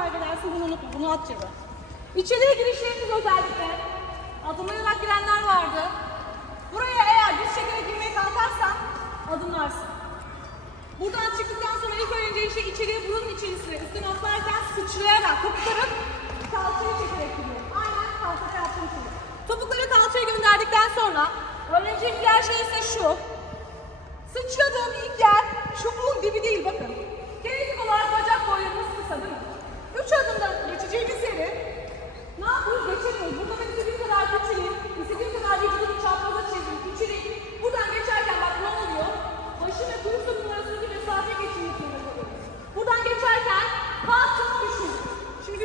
kaybedersin bunu unutma. Bunu at cebe. İçeriye girişleriniz özellikle. Adımlayarak girenler vardı. Buraya eğer düz şekilde girmeye kalkarsan adımlarsın. Buradan çıktıktan sonra ilk öğreneceğin şey içeriye burun içerisine üstüne atlarken sıçrayarak topukları kalçaya çekerek giriyor. Aynen kalçaya yaptığım gibi. Topukları kalçaya gönderdikten sonra öğreneceğim diğer şey ise şu. Sıçradığım ilk yer şu un dibi değil bakın.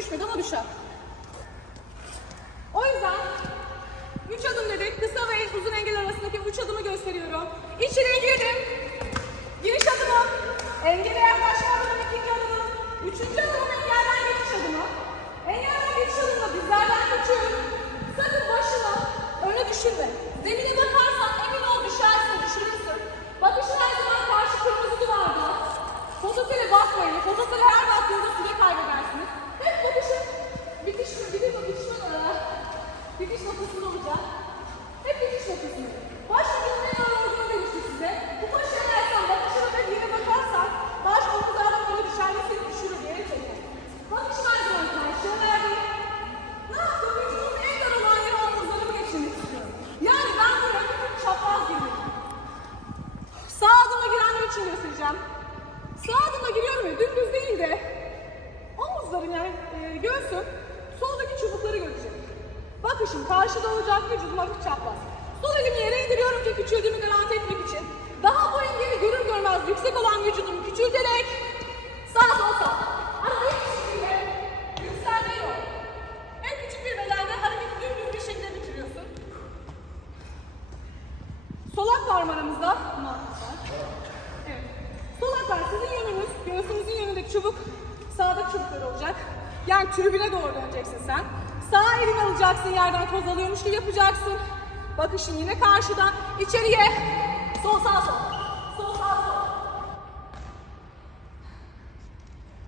Düşmedi ama düşer. O yüzden üç adım dedik. Kısa ve uzun engel arasındaki üç adımı gösteriyorum. İçeriye girdim. Giriş adımı. Engele yaklaşma adımı ikinci adımı. Üçüncü adımım omuzlarım yani e, göğsüm soldaki çubukları görecek. Bakışım karşıda olacak vücudum hafif çapraz. Sol elimi yere indiriyorum ki küçüldüğümü garanti etmek için. Daha bu engeli görür görmez yüksek olan vücudumu küçülterek sağ sol sağ. Ama hiçbir şekilde yükselme. En küçük bir bedende hareketi dümdüz bir şekilde bitiriyorsun. Solak parmağımızda. Evet. Solak var sizin yönünüz, göğsünüzün yönündeki çubuk sağdaki çubuklar olacak. Yani tribüne doğru döneceksin sen. Sağ elini alacaksın yerden toz alıyormuş gibi yapacaksın. Bakışın yine karşıdan. içeriye. Sol sağ sol. Sol sağ sol.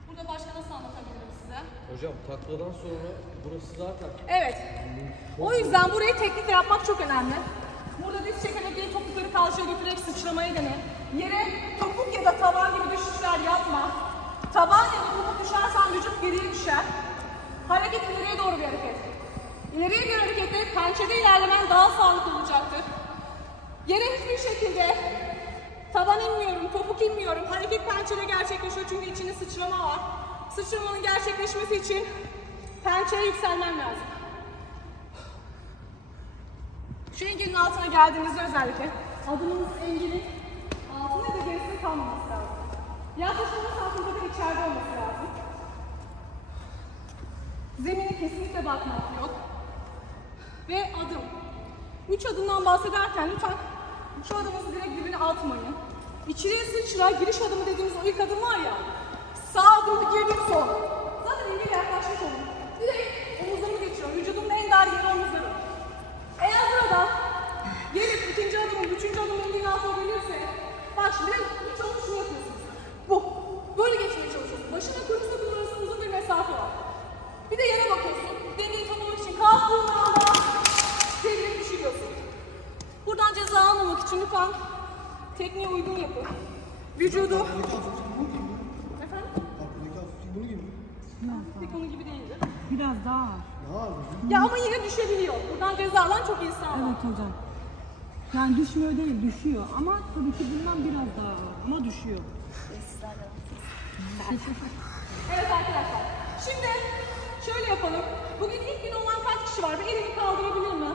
Burada başka nasıl anlatabilirim size? Hocam takladan sonra burası zaten Evet. O yüzden burayı teknikle yapmak çok önemli. Burada diz çekerek topukları kalçaya götürerek sıçramayı dene. Yere topuk ya da taban gibi düşüşler yapma. Taban ya da topuk düşersen vücut geriye düşer. Hareket ileriye doğru bir hareket. İleriye bir harekette pençede ilerlemen daha sağlıklı olacaktır. Yere hiçbir şekilde taban inmiyorum, topuk inmiyorum. Hareket pençede gerçekleşiyor çünkü içinde sıçrama var. Sıçramanın gerçekleşmesi için pençeye yükselmen lazım. Şu engelin altına geldiğinizde özellikle adımınız engelin altına da gerisinde kalmaması lazım. Yaklaşık 10 santim kadar içeride olması lazım. Zemine kesinlikle bakmak yok. Ve adım. Üç adımdan bahsederken lütfen şu adımınızı direkt dibine atmayın. İçeriye sıçra giriş adımı dediğimiz o ilk adım var ya. Sağ adım girdim sol. Zaten engel Vücudu... Efendim? Pek onun gibi değildi. Biraz daha ağır. Ya ama yine düşebiliyor. Buradan ceza alan çok insan var. Evet hocam. Yani düşmüyor değil, düşüyor. Ama tabii ki bundan biraz daha ağır. Ama düşüyor. Evet arkadaşlar. Şimdi şöyle yapalım. Bugün ilk gün olan kaç kişi var? Bir elini kaldırabilir mi?